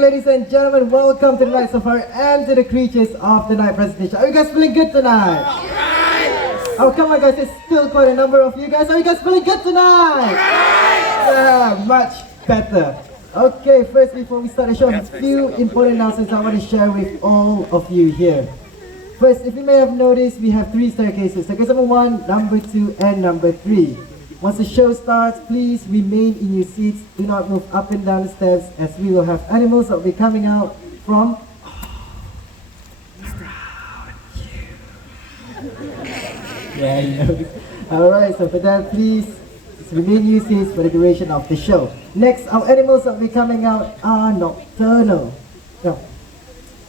evening, ladies and gentlemen. Welcome to the Night Safari and to the Creatures of the Night presentation. Are you guys feeling good tonight? Oh, come on, guys. There's still quite a number of you guys. Are you guys feeling good tonight? Yeah, much better. Okay, first, before we start the show, a few important announcements I want to share with all of you here. First, if you may have noticed, we have 3 staircases. Staircase number 1, number 2, and number 3. Once the show starts, please remain in your seats. Do not move up and down the steps, as we will have animals that will be coming out from around you. Yeah, you know. Alright, so for that, please remain in your seats for the duration of the show. Next, our animals that will be coming out are nocturnal. No,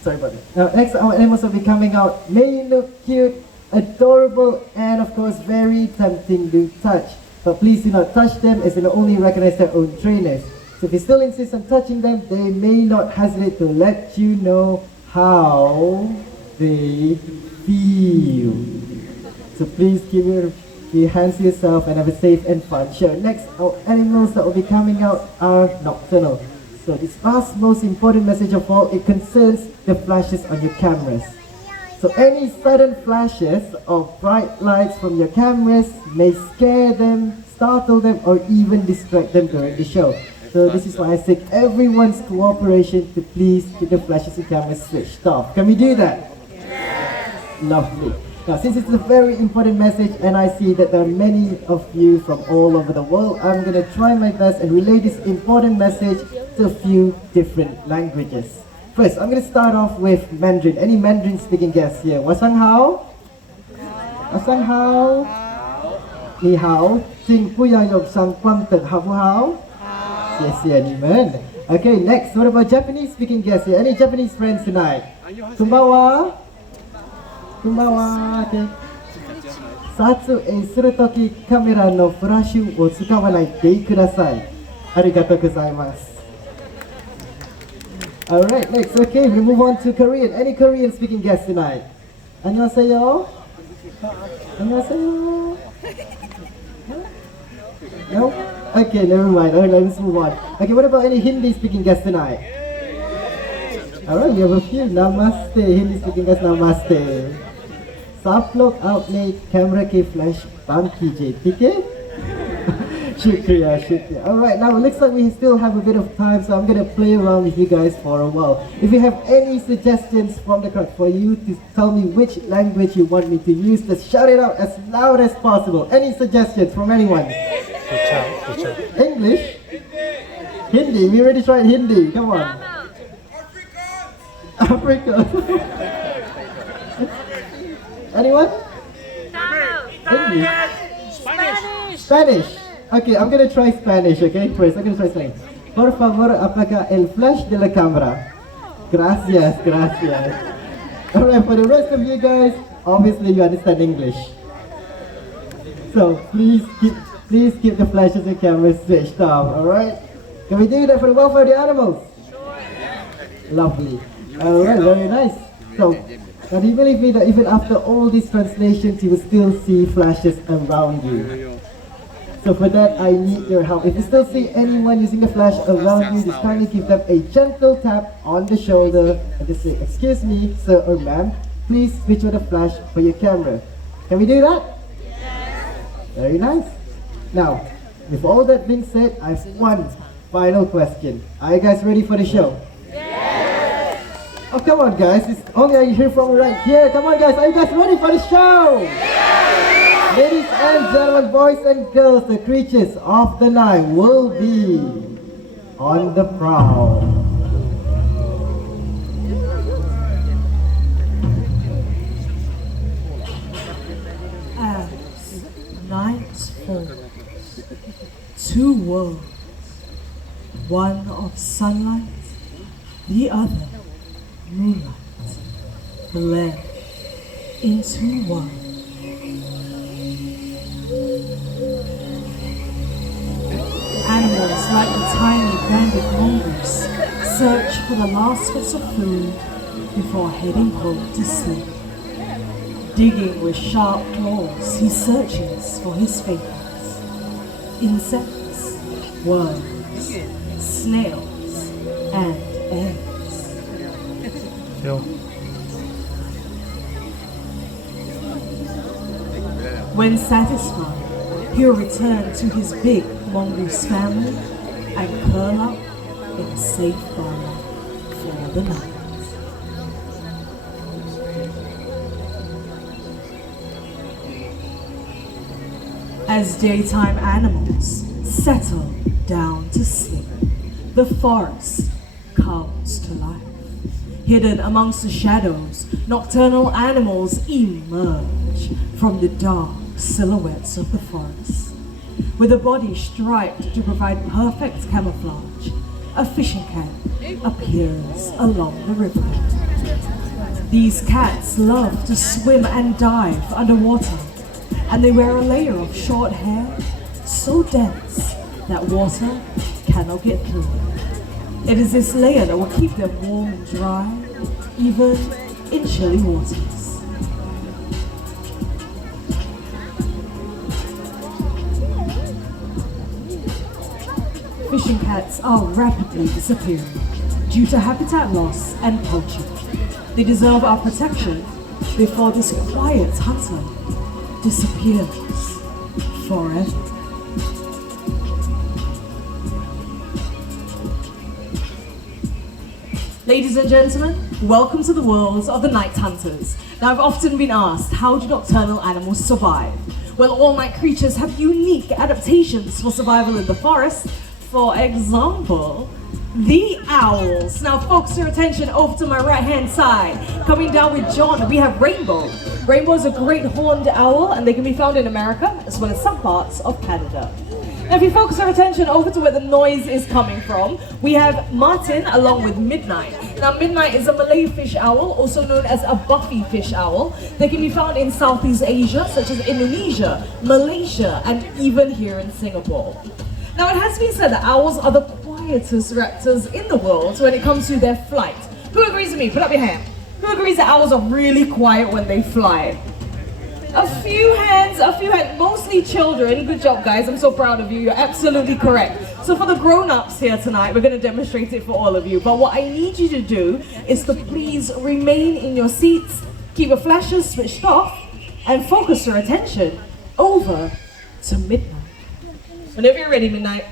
sorry about that. Now, next, our animals that will be coming out may look cute, adorable, and of course, very tempting to touch. But please do not touch them, as they will only recognize their own trainers. So if you still insist on touching them, they may not hesitate to let you know how they feel. So please keep your hands to yourself and have a safe and fun show. Next, our animals that will be coming out are nocturnal. So this last most important message of all, it concerns the flashes on your cameras. So any sudden flashes of bright lights from your cameras may scare them, startle them, or even distract them during the show. So this is why I seek everyone's cooperation to please keep the flashes and cameras switched off. Can we do that? Yes. Lovely. Now, since it's a very important message and I see that there are many of you from all over the world, I'm going to try my best and relay this important message to a few different languages. First, I'm going to start off with Mandarin. Any Mandarin speaking guests here? 晚上好. 晚上好. 你好. 请不要用上光灯好不好? 谢谢你们. Okay, next, what about Japanese speaking guests here? Any Japanese friends tonight? Konbanwa. Konbanwa. Okay. 撮影するときカメラのフラッシュを使わないでください。ありがとうございます. Alright, next, okay, we move on to Korean. Any Korean speaking guests tonight? 안녕하세요? 안녕하세요? No? Okay, never mind. Alright, let's move on. Okay, what about any Hindi speaking guests tonight? Alright, we have a few. Namaste. Hindi speaking guests, namaste. आप लोग अपने camera के flash बंद कीजिए, ठीक है? Shukriya, shukriya. Alright, now it looks like we still have a bit of time, so I'm going to play around with you guys for a while. If you have any suggestions from the crowd for you to tell me which language you want me to use, just shout it out as loud as possible. Any suggestions from anyone? English? Hindi. We already tried Hindi. Come on. Africa. Anyone? English? Spanish. Okay, I'm gonna try Spanish, okay? First, I'm gonna try Spanish. Por favor, apaga el flash de la cámara. Gracias, gracias. Alright, for the rest of you guys, obviously you understand English. So, please keep the flashes and cameras switched off, alright? Can we do that for the welfare of the animals? Sure. Lovely. Alright, very nice. So, now do you believe me that even after all these translations, you will still see flashes around you? So for that, I need your help. If you still see anyone using the flash around you, just kindly give them a gentle tap on the shoulder and just say, excuse me, sir or ma'am, please switch on the flash for your camera. Can we do that? Yes. Very nice. Now, with all that being said, I have one final question. Are you guys ready for the show? Yes. Oh, come on guys, it's only are you here from right here. Come on guys, are you guys ready for the show? Yes. Ladies and gentlemen, boys and girls, the creatures of the night will be on the prowl. As night falls, 2 worlds, one of sunlight, the other moonlight, blend into one. Animals like the tiny banded mongoose search for the last bits of food before heading home to sleep. Digging with sharp claws, he searches for his favorites. Insects, worms, snails, and eggs. When satisfied, he'll return to his big mongoose family and curl up in a safe burrow for the night. As daytime animals settle down to sleep, the forest comes to life. Hidden amongst the shadows, nocturnal animals emerge from the dark silhouettes of the forest. With a body striped to provide perfect camouflage, a fishing cat appears along the riverbed. These cats love to swim and dive underwater, and they wear a layer of short hair so dense that water cannot get through. It is this layer that will keep them warm and dry, even in chilly waters. Fishing cats are rapidly disappearing due to habitat loss and poaching. They deserve our protection before this quiet hunter disappears forever. Ladies and gentlemen, welcome to the world of the night hunters. Now, I've often been asked, how do nocturnal animals survive? Well, all night creatures have unique adaptations for survival in the forest. For example, the owls. Now, focus your attention over to my right-hand side. Coming down with John, we have Rainbow. Rainbow is a great horned owl, and they can be found in America, as well as some parts of Canada. Now, if you focus our attention over to where the noise is coming from, we have Martin along with Midnight. Now, Midnight is a Malay fish owl, also known as a buffy fish owl. They can be found in Southeast Asia, such as Indonesia, Malaysia, and even here in Singapore. Now, it has been said that owls are the quietest raptors in the world when it comes to their flight. Who agrees with me? Put up your hand. Who agrees that owls are really quiet when they fly? A few hands, mostly children. Good job, guys. I'm so proud of you. You're absolutely correct. So for the grown-ups here tonight, we're going to demonstrate it for all of you. But what I need you to do is to please remain in your seats, keep your flashes switched off, and focus your attention over to Midnight. Whenever you're ready, Midnight.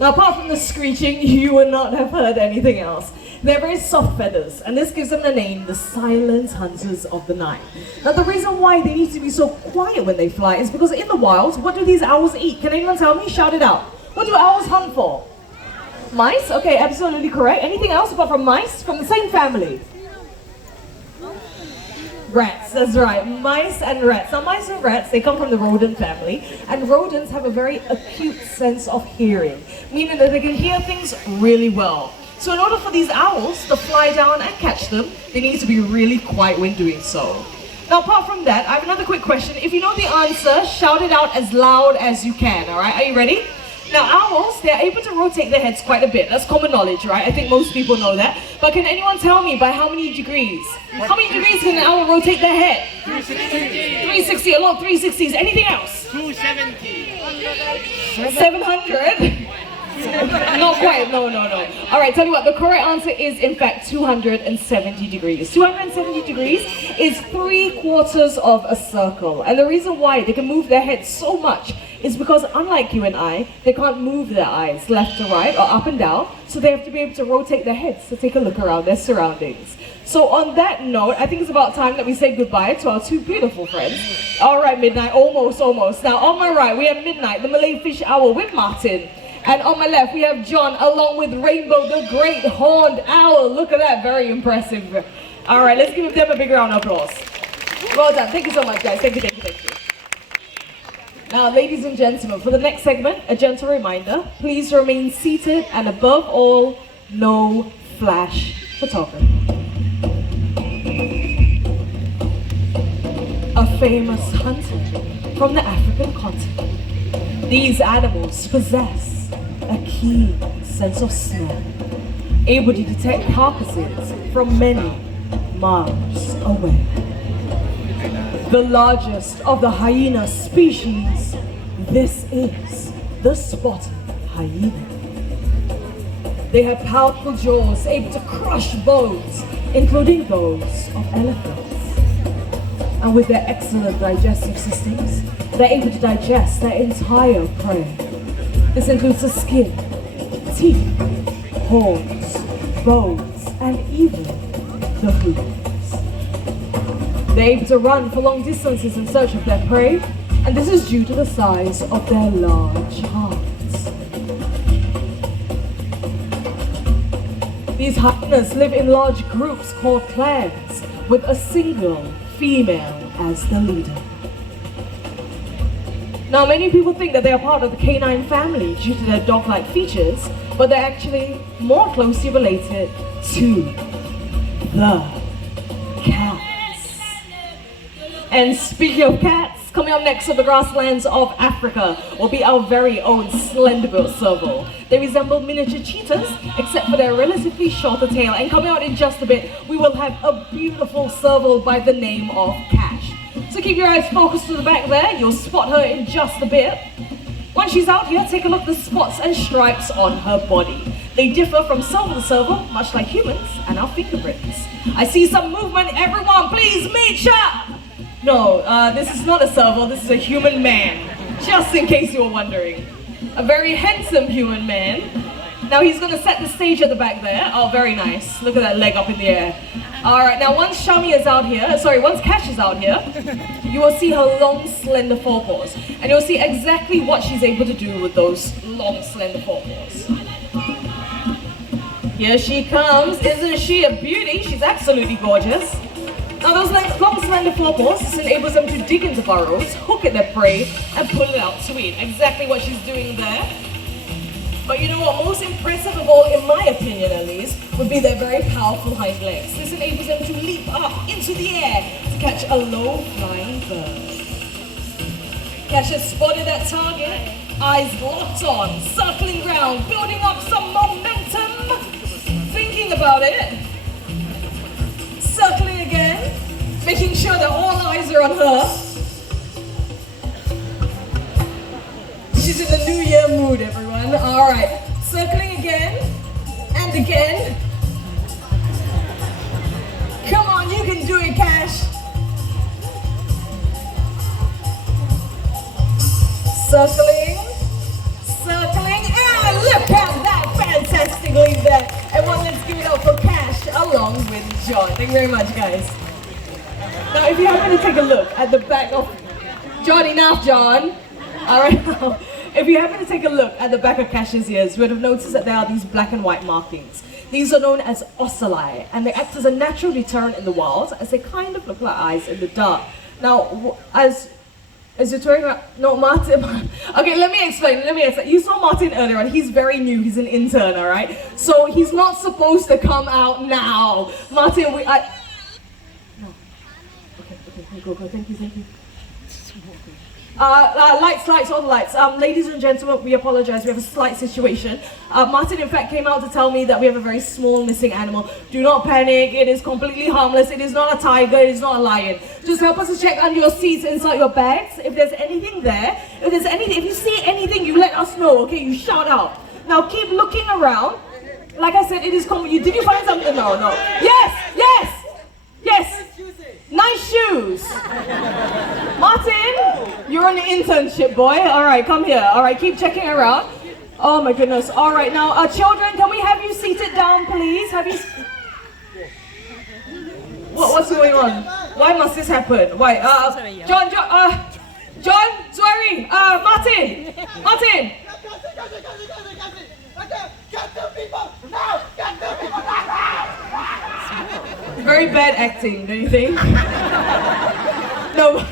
Now, apart from the screeching, you would not have heard anything else. They're very soft feathers, and this gives them the name, the silent hunters of the night. Now, the reason why they need to be so quiet when they fly is because in the wild, what do these owls eat? Can anyone tell me? Shout it out. What do owls hunt for? Mice? Okay, absolutely correct. Anything else apart from mice? From the same family? Rats, that's right. Mice and rats. Now, mice and rats, they come from the rodent family, and rodents have a very acute sense of hearing, meaning that they can hear things really well. So in order for these owls to fly down and catch them, they need to be really quiet when doing so. Now, apart from that, I have another quick question. If you know the answer, shout it out as loud as you can, all right? Are you ready? Now, owls, they're able to rotate their heads quite a bit. That's common knowledge, right? I think most people know that. But can anyone tell me by how many degrees? How many degrees can an owl rotate their head? 360. 360, a lot of 360s. Anything else? 270. 700? Not quite, no. All right, tell you what, the correct answer is, in fact, 270 degrees. 270 degrees is 3/4 of a circle. And the reason why they can move their heads so much is because, unlike you and I, they can't move their eyes left to right or up and down, so they have to be able to rotate their heads to take a look around their surroundings. So on that note, I think it's about time that we say goodbye to our two beautiful friends. All right, Midnight, almost. Now, on my right, we have Midnight, the Malay fish owl with Martin. And on my left, we have John, along with Rainbow, the great horned owl. Look at that, very impressive. All right, let's give them a big round of applause. Well done, thank you so much, guys. Thank you. Now, ladies and gentlemen, for the next segment, a gentle reminder, please remain seated, and above all, no flash photography. A famous hunter from the African continent. These animals possess a keen sense of smell, able to detect carcasses from many miles away. The largest of the hyena species, this is the spotted hyena. They have powerful jaws able to crush bones, including those of elephants. And with their excellent digestive systems, they're able to digest their entire prey. This includes the skin, teeth, horns, bones, and even the hooves. They're able to run for long distances in search of their prey, and this is due to the size of their large hearts. These hyenas live in large groups called clans, with a single female as the leader. Now, many people think that they are part of the canine family due to their dog-like features, but they're actually more closely related to the cats. And speaking of cats, coming up next to the grasslands of Africa will be our very own slender-built serval. They resemble miniature cheetahs, except for their relatively shorter tail. And coming out in just a bit, we will have a beautiful serval by the name of Cash. So keep your eyes focused to the back there. You'll spot her in just a bit. Once she's out here, take a look at the spots and stripes on her body. They differ from serval to serval, much like humans and our fingerprints. I see some movement. Everyone, please meet ya! No, this is not a serval, this is a human man. Just in case you were wondering. A very handsome human man. Now he's gonna set the stage at the back there. Oh, very nice. Look at that leg up in the air. Alright, now once Shami is out here, once Cash is out here, you will see her long, slender forepaws. And you'll see exactly what she's able to do with those long, slender forepaws. Here she comes. Isn't she a beauty? She's absolutely gorgeous. Now those long, slender forepaws, this enables them to dig into burrows, hook at their prey, and pull it out to eat. Exactly what she's doing there. But you know what, most impressive of all, in my opinion at least, would be their very powerful hind legs. This enables them to leap up into the air to catch a low-flying bird. Cash has spotted that target, eyes locked on, circling round, building up some momentum, thinking about it, circling again, making sure that all eyes are on her. She's in the New Year mood, everyone. All right, circling again and again. Come on, you can do it, Cash. Circling, circling, and look at that fantastic leap there. Everyone, let's give it up for Cash along with John. Thank you very much, guys. Now, if you happen to take a look at the back of John, enough, John. All right, now, if you happen to take a look at the back of Cash's ears, you would have noticed that there are these black and white markings. These are known as ocelli, and they act as a natural deterrent in the wild, as they kind of look like eyes in the dark. Now, as you're turning around, no, Martin, okay, let me explain. You saw Martin earlier on, he's very new, he's an intern, all right? So he's not supposed to come out now. Martin, no. Okay, go, thank you. Lights, all the lights. Ladies and gentlemen, we apologize, we have a slight situation. Martin, in fact, came out to tell me that we have a very small missing animal. Do not panic, it is completely harmless. It is not a tiger, it is not a lion. Just help us to check under your seats, inside your bags. If there's anything there, if you see anything, you let us know, okay? You shout out. Now keep looking around. Like I said, it is common. Did you find something? No. Yes! Nice shoes! Martin, you're on the internship, boy. All right, come here. All right, keep checking around. Oh my goodness. All right, now, children, can we have you seated down, please? What's going on? Why must this happen? Why? John, sorry, Martin. Very bad acting, don't you think? No,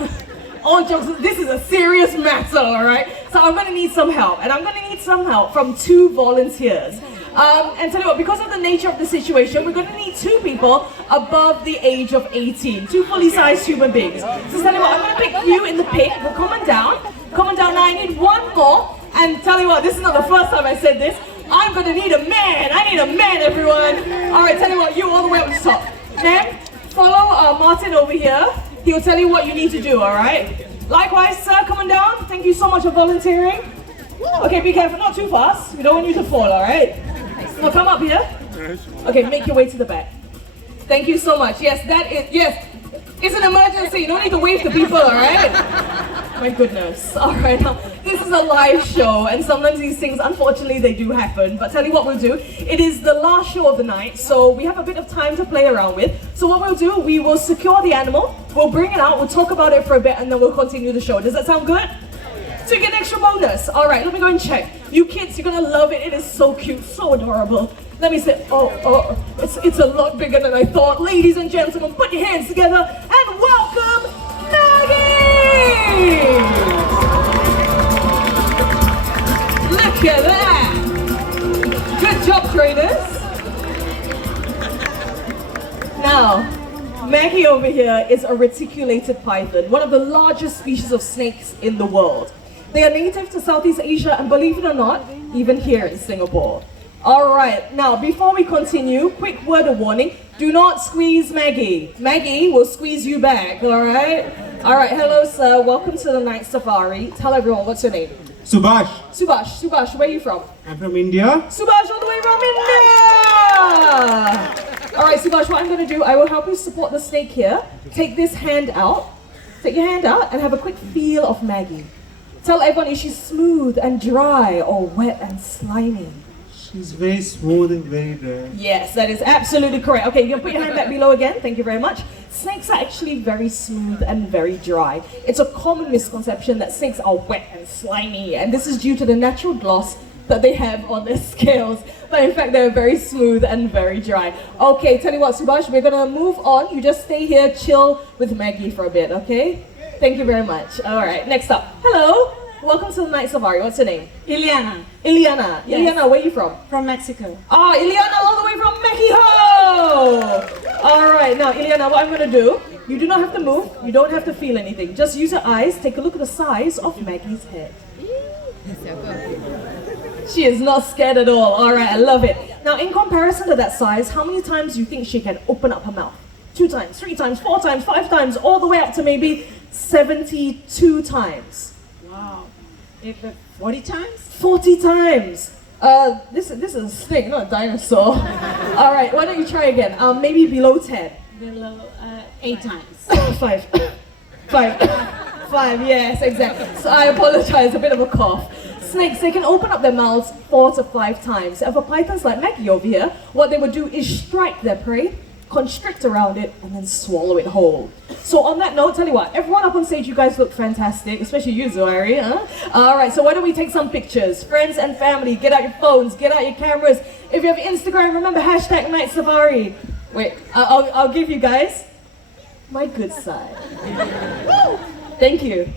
all jokes, this is a serious matter, all right? So I'm going to need some help, and I'm going to need some help from 2 volunteers. And tell you what, because of the nature of the situation, we're going to need 2 people above the age of 18, 2 fully sized human beings. So tell you what, I'm going to pick you in the pink. We're coming down. Now I need 1 more, and tell you what, this is not the first time I said this. I'm going to need a man. I need a man, everyone. All right, tell you what, you all the way up to the top. Then follow Martin over here. He'll tell you what you need to do, all right? Likewise, sir, come on down. Thank you so much for volunteering. Okay, be careful, not too fast. We don't want you to fall, all right? Now come up here. Okay, make your way to the back. Thank you so much. Yes, it's an emergency. You don't need to wave to people, all right? My goodness. All right, now, this is a live show, and sometimes these things, unfortunately, they do happen. But tell you what we'll do. It is the last show of the night, so we have a bit of time to play around with. So what we'll do, we will secure the animal, we'll bring it out, we'll talk about it for a bit, and then we'll continue the show. Does that sound good? So you get an extra bonus. All right, let me go and check. You kids, you're gonna love it. It is so cute, so adorable. Let me say, it's a lot bigger than I thought. Ladies and gentlemen, put your hands together and welcome Maggie! Look at that! Good job, trainers. Now, Maggie over here is a reticulated python, one of the largest species of snakes in the world. They are native to Southeast Asia and, believe it or not, even here in Singapore. All right, now before we continue, quick word of warning, do not squeeze Maggie. Maggie will squeeze you back, all right? All right, hello sir, welcome to the night safari. Tell everyone, what's your name? Subhash. Subhash, where are you from? I'm from India. Subhash, all the way from India! All right, Subhash, what I'm gonna do, I will help you support the snake here. Take this hand out, take your hand out and have a quick feel of Maggie. Tell everyone, is she smooth and dry or wet and slimy? She's very smooth and very dry. Yes, that is absolutely correct. Okay, you can put your hand back below again. Thank you very much. Snakes are actually very smooth and very dry. It's a common misconception that snakes are wet and slimy, and this is due to the natural gloss that they have on their scales. But in fact, they're very smooth and very dry. Okay, tell you what, Subhash, we're gonna move on. You just stay here, chill with Maggie for a bit, okay? Thank you very much. All right, next up. Hello. Welcome to the night safari. What's your name? Ileana. Ileana. Yes. Ileana, where are you from? From Mexico. Ah, Ileana, all the way from Mexico! All right, now Ileana, what I'm gonna do, you do not have to move, you don't have to feel anything. Just use your eyes, take a look at the size of Maggie's head. She is not scared at all. All right, I love it. Now, in comparison to that size, how many times do you think she can open up her mouth? 2 times, 3 times, 4 times, 5 times, all the way up to maybe 72 times. Wow. 40 times? 40 times. This is a snake, not a dinosaur. All right, why don't you try again? Maybe below 10. Below 8 times. 5. 5, yes, exactly. So I apologize, a bit of a cough. Snakes, they can open up their mouths 4 to 5 times. And for pythons like Maggie over here, what they would do is strike their prey, constrict around it, and then swallow it whole. So on that note, tell you what, everyone up on stage, you guys look fantastic, especially you, Zuhairi, huh? All right, so why don't we take some pictures? Friends and family, get out your phones, get out your cameras. If you have Instagram, remember hashtag Night Safari. Wait, I'll give you guys my good side. Thank you.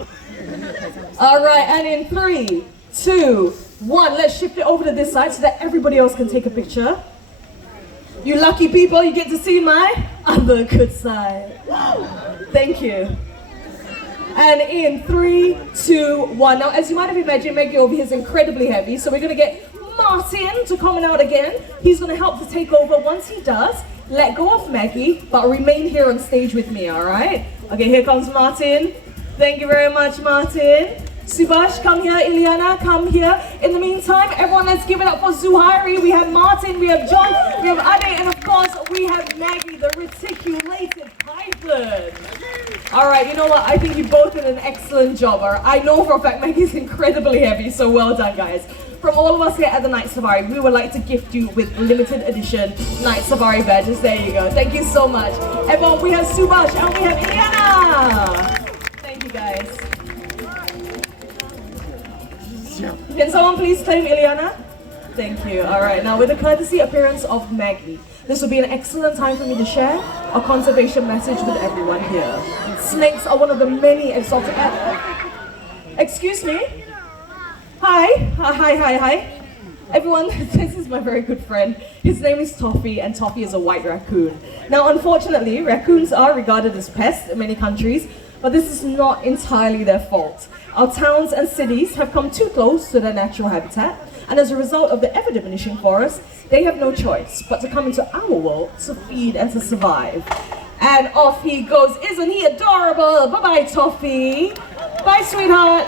All right, and in 3, 2, 1, let's shift it over to this side so that everybody else can take a picture. You lucky people, you get to see my other good side. Thank you. And in 3, 2, 1. Now, as you might have imagined, Maggie over here is incredibly heavy, so we're going to get Martin to come out again. He's going to help to take over. Once he does, let go of Maggie, but remain here on stage with me, all right? Okay, here comes Martin. Thank you very much, Martin. Subhash, come here. Ileana, come here. In the meantime, everyone, let's give it up for Zuhairi. We have Martin, we have John, we have Ade, and of course, we have Maggie, the reticulated python. All right, you know what? I think you both did an excellent job. I know for a fact Maggie's incredibly heavy, so well done, guys. From all of us here at the Night Safari, we would like to gift you with limited edition Night Safari badges. There you go. Thank you so much. Everyone, we have Subhash and we have Ileana. Thank you, guys. Can someone please claim Ileana? Thank you. All right, now with the courtesy appearance of Maggie, this will be an excellent time for me to share a conservation message with everyone here. Snakes are one of the many exotic Excuse me? Hi. Everyone, this is my very good friend. His name is Toffee, and Toffee is a white raccoon. Now, unfortunately, raccoons are regarded as pests in many countries, but this is not entirely their fault. Our towns and cities have come too close to their natural habitat, and as a result of the ever-diminishing forests, they have no choice but to come into our world to feed and to survive. And off he goes. Isn't he adorable? Bye-bye, Toffee. Bye, sweetheart.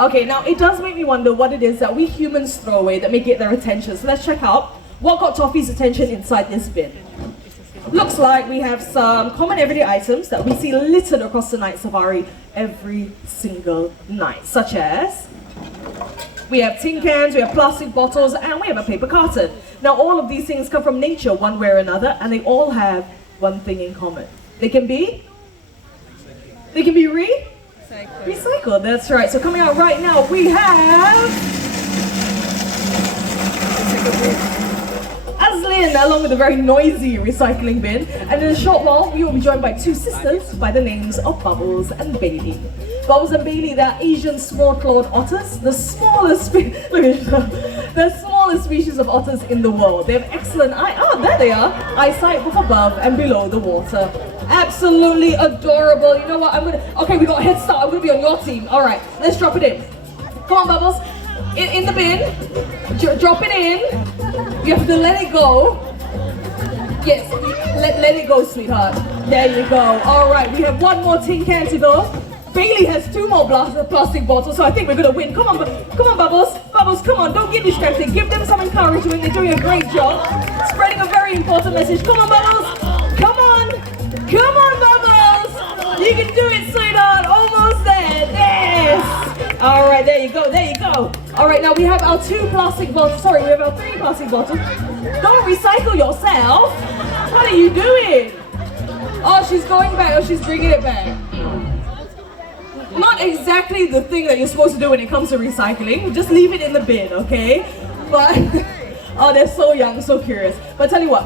Okay, now it does make me wonder what it is that we humans throw away that may get their attention. So let's check out what got Toffee's attention inside this bin. Looks like we have some common everyday items that we see littered across the night safari every single night, such as we have tin cans, we have plastic bottles, and we have a paper carton. Now all of these things come from nature one way or another, and they all have one thing in common. They can be recycled, that's right. So coming out right now, we have Aslin, along with a very noisy recycling bin. And in a short while, we will be joined by two sisters by the names of Bubbles and Bailey. Bubbles and Bailey, they're Asian small-clawed otters, the smallest species of otters in the world. They have excellent there they are, eyesight both above and below the water. Absolutely adorable. You know what? Okay, we got a head start. I'm gonna be on your team. All right, let's drop it in. Come on, Bubbles. In the bin. Drop it in. You have to let it go. Yes, let it go, sweetheart. There you go. All right, we have one more tin can to go. Bailey has two more plastic bottles, so I think we're gonna win. Come on, Bubbles. Bubbles, come on, don't get distracted. Give them some encouragement. They're doing a great job. Spreading a very important message. Come on, Bubbles. Come on, Bubbles. You can do it, sweetheart. Almost there. Yes. All right, there you go. All right, now we have our three plastic bottles. Don't recycle yourself. What are you doing? Oh, she's going back. Oh, she's bringing it back. Not exactly the thing that you're supposed to do when it comes to recycling. Just leave it in the bin, okay? But, oh, they're so young, so curious. But tell you what,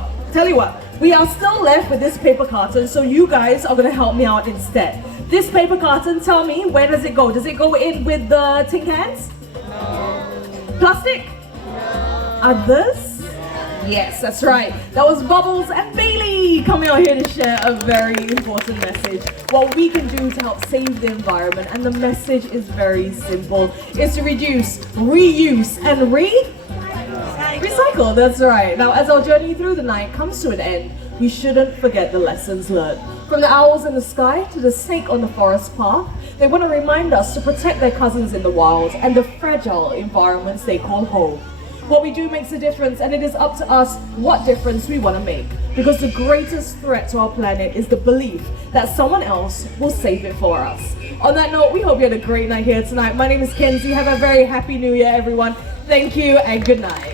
we are still left with this paper carton, so you guys are gonna help me out instead. This paper carton, tell me, where does it go? Does it go in with the tin cans? No. Plastic? No. Others? Yes, that's right. That was Bubbles and Bailey coming out here to share a very important message. What we can do to help save the environment, and the message is very simple, is to reduce, reuse, and recycle. That's right. Now, as our journey through the night comes to an end, we shouldn't forget the lessons learned. From the owls in the sky to the snake on the forest path, they want to remind us to protect their cousins in the wild and the fragile environments they call home. What we do makes a difference, and it is up to us what difference we want to make. Because the greatest threat to our planet is the belief that someone else will save it for us. On that note, we hope you had a great night here tonight. My name is Kenzie. Have a very happy New Year, everyone. Thank you and good night.